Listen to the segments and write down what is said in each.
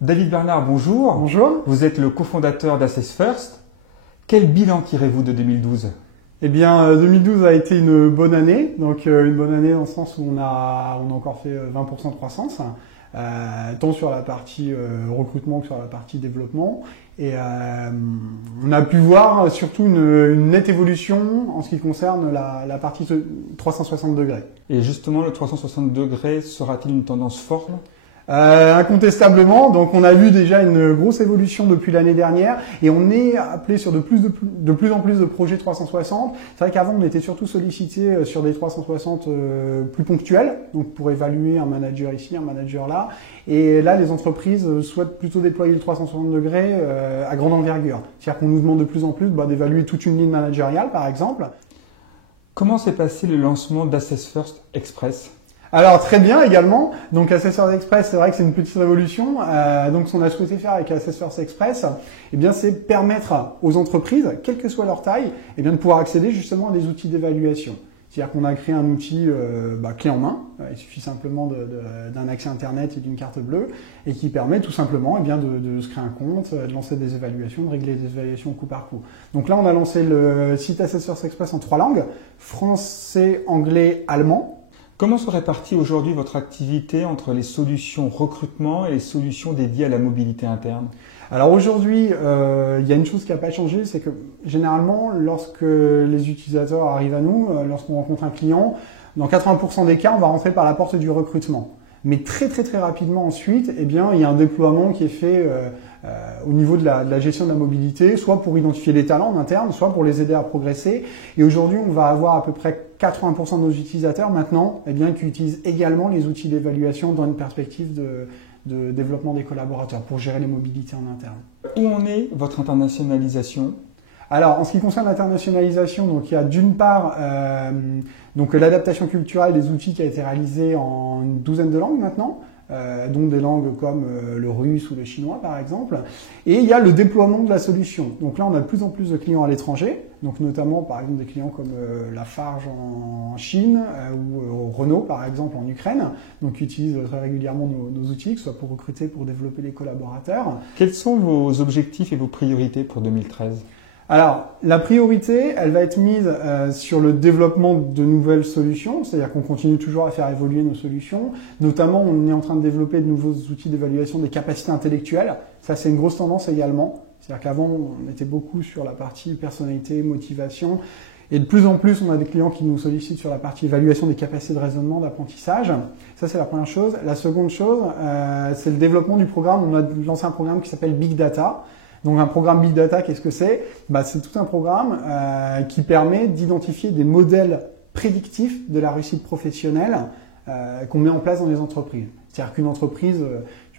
David Bernard, bonjour. Bonjour. Vous êtes le cofondateur d'Assess First. Quel bilan tirez-vous de 2012? Eh bien, 2012 a été une bonne année. Donc, une bonne année dans le sens où on a encore fait 20% de croissance, tant sur la partie recrutement que sur la partie développement. Et on a pu voir surtout une nette évolution en ce qui concerne la partie 360 degrés. Et justement, le 360 degrés sera-t-il une tendance forte? Incontestablement, donc on a vu déjà une grosse évolution depuis l'année dernière et on est appelé sur de plus en plus de projets 360. C'est vrai qu'avant on était surtout sollicité sur des 360 plus ponctuels, donc pour évaluer un manager ici, un manager là. Et là les entreprises souhaitent plutôt déployer le 360 degrés à grande envergure. C'est-à-dire qu'on nous demande de plus en plus d'évaluer toute une ligne managériale par exemple. Comment s'est passé le lancement d'Assess First Express? Alors très bien également. Donc Assess First Express, c'est vrai que c'est une petite révolution. Donc ce qu'on a souhaité faire avec Assess First Express, eh bien c'est permettre aux entreprises, quelle que soit leur taille, eh bien de pouvoir accéder justement à des outils d'évaluation. C'est-à-dire qu'on a créé un outil clé en main. Il suffit simplement d'un accès internet et d'une carte bleue et qui permet tout simplement de se créer un compte, de lancer des évaluations, de régler des évaluations coup par coup. Donc là on a lancé le site Assess First Express en 3 langues, français, anglais, allemand. Comment se répartit aujourd'hui votre activité entre les solutions recrutement et les solutions dédiées à la mobilité interne? Alors aujourd'hui, il y a une chose qui n'a pas changé, c'est que généralement, lorsque les utilisateurs arrivent à nous, lorsqu'on rencontre un client, dans 80% des cas, on va rentrer par la porte du recrutement. Mais très rapidement ensuite, eh bien, il y a un déploiement qui est fait au niveau de la gestion de la mobilité, soit pour identifier les talents en interne, soit pour les aider à progresser. Et aujourd'hui, on va avoir à peu près 80% de nos utilisateurs maintenant qui utilisent également les outils d'évaluation dans une perspective de développement des collaborateurs pour gérer les mobilités en interne. Où en est votre internationalisation? Alors, en ce qui concerne l'internationalisation, donc il y a d'une part l'adaptation culturelle des outils qui a été réalisée en une douzaine de langues maintenant, dont des langues comme le russe ou le chinois par exemple. Et il y a le déploiement de la solution. Donc là, on a de plus en plus de clients à l'étranger, donc notamment par exemple des clients comme Lafarge en Chine ou Renault par exemple en Ukraine, donc qui utilisent très régulièrement nos outils, que ce soit pour recruter, pour développer les collaborateurs. Quels sont vos objectifs et vos priorités pour 2013? Alors, la priorité, elle va être mise sur le développement de nouvelles solutions, c'est-à-dire qu'on continue toujours à faire évoluer nos solutions. Notamment, on est en train de développer de nouveaux outils d'évaluation des capacités intellectuelles. Ça, c'est une grosse tendance également. C'est-à-dire qu'avant, on était beaucoup sur la partie personnalité, motivation. Et de plus en plus, on a des clients qui nous sollicitent sur la partie évaluation des capacités de raisonnement, d'apprentissage. Ça, c'est la première chose. La seconde chose, c'est le développement du programme. On a lancé un programme qui s'appelle Big Data. Donc un programme Big Data, qu'est-ce que c'est? C'est tout un programme qui permet d'identifier des modèles prédictifs de la réussite professionnelle qu'on met en place dans les entreprises. C'est-à-dire qu'une entreprise,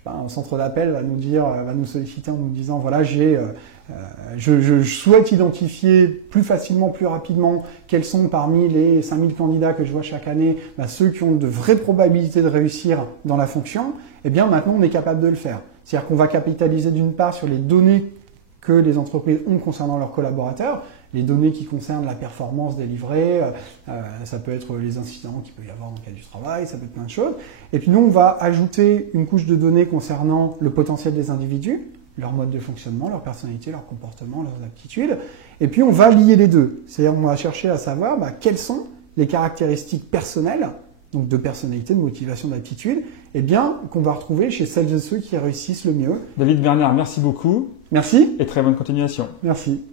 un centre d'appel va nous solliciter en nous disant voilà, je souhaite identifier plus facilement, plus rapidement quels sont parmi les 5000 candidats que je vois chaque année, ceux qui ont de vraies probabilités de réussir dans la fonction. Eh bien maintenant on est capable de le faire. C'est-à-dire qu'on va capitaliser d'une part sur les données que les entreprises ont concernant leurs collaborateurs, les données qui concernent la performance délivrée, ça peut être les incidents qu'il peut y avoir dans le cadre du travail, ça peut être plein de choses. Et puis nous, on va ajouter une couche de données concernant le potentiel des individus, leur mode de fonctionnement, leur personnalité, leur comportement, leurs aptitudes. Et puis on va lier les deux. C'est-à-dire qu'on va chercher à savoir quelles sont les caractéristiques personnelles, donc de personnalité, de motivation, d'aptitude, qu'on va retrouver chez celles et ceux qui réussissent le mieux. David Bernard, merci beaucoup. Merci. Et très bonne continuation. Merci.